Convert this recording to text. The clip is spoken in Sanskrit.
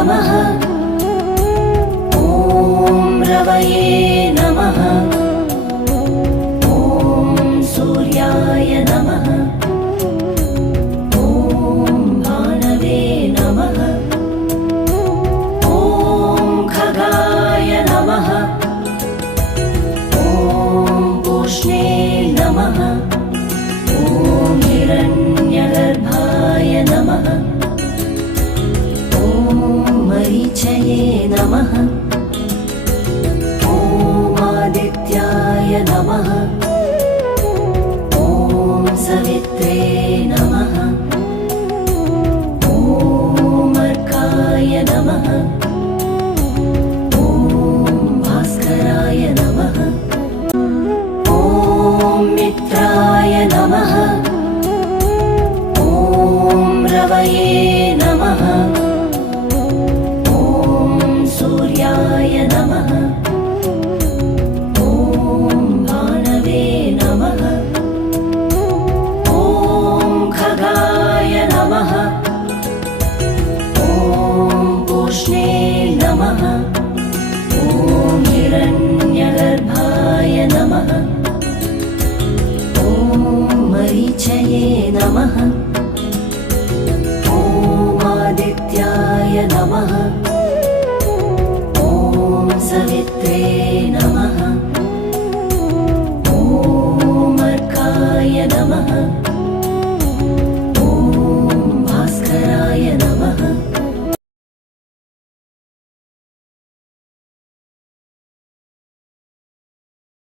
नमः। ॐ रवये नमः। ॐ सूर्याय नमः। ॐ भानवे नमः। ॐ खगाय नमः। ॐ पूष्णे नमः। ॐ हिरण्यगर्भाय नमः। ॐ मरीचये नमः। ॐ आदित्याय नमः। ॐ सवित्रे नमः। ॐ अर्काय नमः। ॐ भास्कराय नमः। ॐ मित्राय नमः। ॐ रवये नमः। ॐ सूर्याय नमः। ॐ भानवे नमः। ॐ खगाय नमः। ॐ पूष्णे नमः। ॐ हिरण्यगर्भाय नमः। ॐ मरीचये नमः। ॐ आदित्याय नमः। ॐ सवित्रे नमः।